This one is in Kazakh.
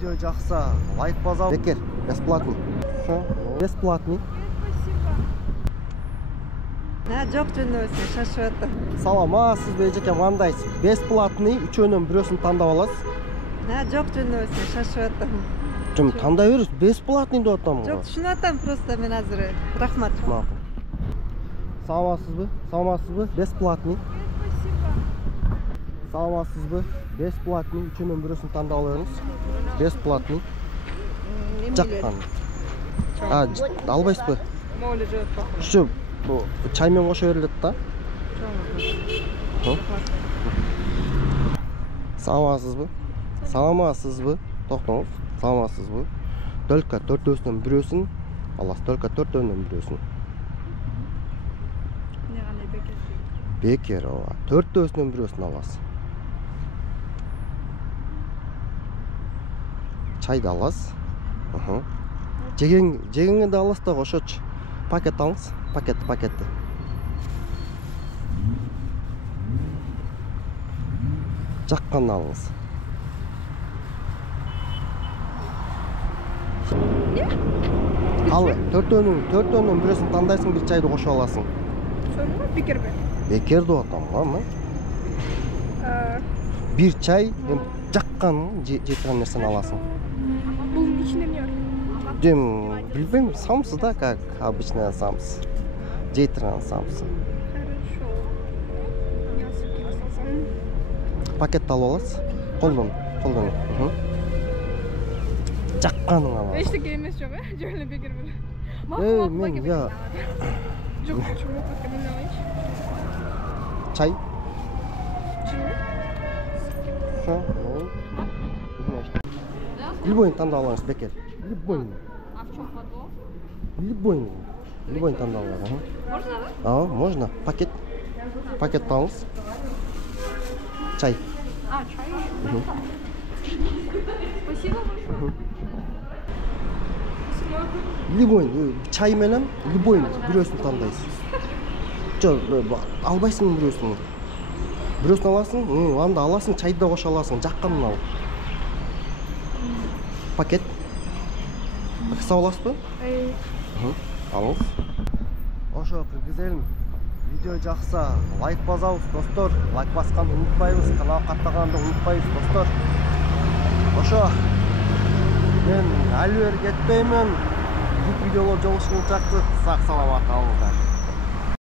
Видео жақса, лайк базау. Бекер, бесплатный. Бесплатный. Жоқ жөнөсүн, шашып атам. Саламатсыз бе эжеке, мандайсыз? Бесплатный, үчөөнүн бирөөсүн тандап аласыз. Жоқ жөнөсүн, шашып атам. Жум тандай бериз, бесплатный деп атам. Жоқ, түшүнүп атам, просто мен азыр. Рахмат. Саламатсызбы? Саламатсызбы? Бесплатный. Саламатсызбы? Бесплатный, үчөөнүн бирөөсүн тандап алыңыз. Бесплатный. Жаккан. Албайсызбы? Моле жооп бакам. Ушу бу чай менен кошо берилет да. Саламатсызбы? Саламатсызбы? Токтоңуз. Саламатсызбы? Только төртөөсүнөн бирөөсүн аласыз. Только төртөөнүн бирөөсүн. Не кандай бекер? Бекер ооба. Төртөөсүнөн бирөөсүн аласыз. Чайды аласыз. Жегенге да аласыз да ошочу. Пакет алыңыз. Пакетти. Жаккан алыңыз. Ал төртөөнүн бирөөсүн тандайсың, бир чайды кошуп аласың. Сонго бекерби? Бекер деп атам го, бир чай, жаккан, жеткен нерсени аласың. Бунун ичинде эмне бар? Дем, билбейм, самсы да, как обычная самсы. Жейтирген самсы. Хорошо. Ясык салсам. Пакетти алып аласыз. Колдон. Жакканын аласыз. Эчтеке эмес жок, жөн эле бекер беле. Мен я. Жок, чумок мен алайынчы. Чай. Чай. Любойн тандап алыңыз, бекер. Любойн. А в чём подвох? Любойн тандап алыңыз. Можно, да? Можно. Пакет алыңыз. Чай. Чай. Спасибо большое. Любойн, чай менен любойн бирөөсүн тандайсыз. Жок, албайсың бирөөсүн. Бирөөсүн аласың, анда аласың, чайды да кошо аласың, жакканын ал. Пакет. Акса аласызбы? Алыңыз. Ошо киргизелим. Видео жакса, лайк басабыз, достор. Лайк басканды унутпайбыз, канал каттаганды унутпайбыз, достор. Ошо. Мен али бери кетпеймин. Видеолор жолугушканча сак саламат алыңыздар.